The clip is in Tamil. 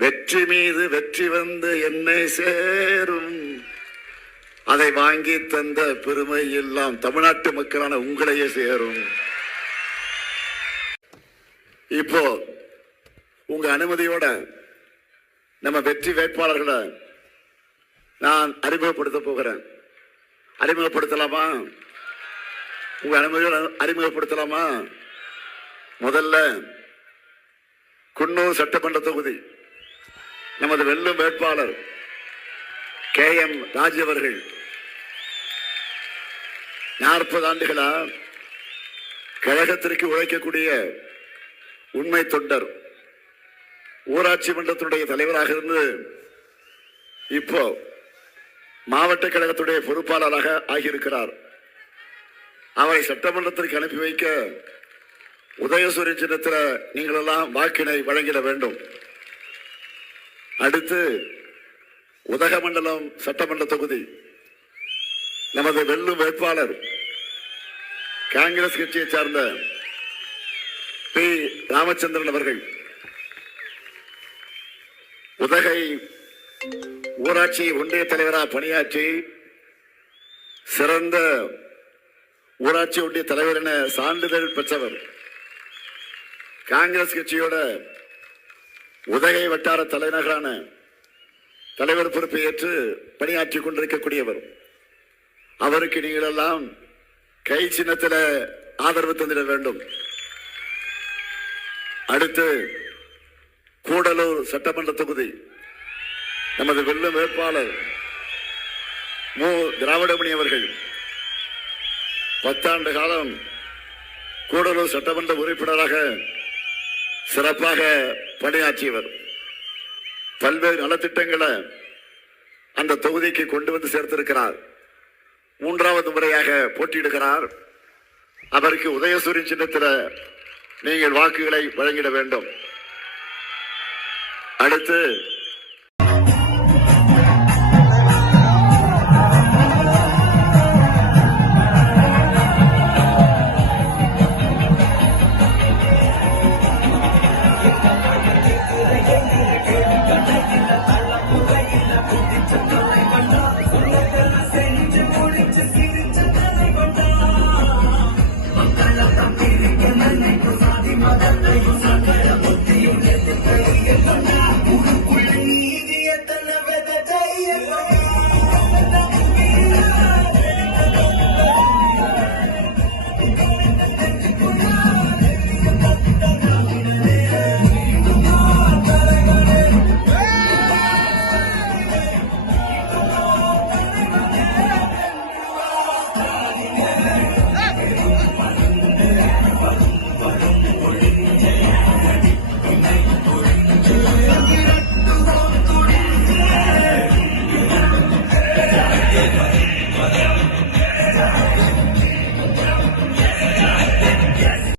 வெற்றி மீது வெற்றி வந்து என்னை சேரும், அதை வாங்கி தந்த பெருமை எல்லாம் தமிழ்நாட்டு மக்களான உங்களையே சேரும். இப்போ உங்க அனுமதியோட நம்ம வெற்றி வேட்பாளர்களை நான் அறிமுகப்படுத்த போகிறேன். அறிமுகப்படுத்தலாமா? உங்க அனுமதியோட அறிமுகப்படுத்தலாமா? முதல்ல குன்னூர் சட்டமன்ற தொகுதி நமது வெல்லும் வேட்பாளர் KM ராஜு அவர்கள் 40 ஆண்டுகளா கழகத்திற்கு உழைக்கக்கூடிய உண்மை தொண்டர், ஊராட்சி மன்றத்துடைய தலைவராக இருந்து இப்போ மாவட்ட கழகத்துடைய பொறுப்பாளராக ஆகியிருக்கிறார். அவரை சட்டமன்றத்திற்கு அனுப்பி வைக்க உதயசூரிய சின்னத்தில் நீங்கள் எல்லாம் வாக்கினை வழங்கிட வேண்டும். அடுத்து உதகமண்டலம் சட்டமன்ற தொகுதி நமது வெல்லும் வேட்பாளர் காங்கிரஸ் கட்சியை சார்ந்த P. ராமச்சந்திரன் அவர்கள் உதகை ஊராட்சி ஒன்றிய தலைவராக பணியாற்றி சிறந்த ஊராட்சி ஒன்றிய தலைவர் என சான்றிதழ் பெற்றவர். காங்கிரஸ் கட்சியோட உதகை வட்டார தலைநகரான தலைவர் பொறுப்பை ஏற்று பணியாற்றிக் கொண்டிருக்கக்கூடியவர். அவருக்கு நீங்கள் எல்லாம் கை சின்னத்தில் ஆதரவு தந்திட வேண்டும். அடுத்து கூடலூர் சட்டமன்ற தொகுதி நமது வெல்லும் வேட்பாளர் மு. திராவிடமணி அவர்கள் 10 ஆண்டு காலம் கூடலூர் சட்டமன்ற உறுப்பினராக சிறப்பாக பணியாற்றியவர். பல்வேறு நலத்திட்டங்களை அந்த தொகுதிக்கு கொண்டு வந்து சேர்த்திருக்கிறார். 3வது முறையாக போட்டியிடுகிறார். அவருக்கு உதயசூரியன் சின்னத்தில் நீங்கள் வாக்குகளை வழங்கிட வேண்டும். அடுத்து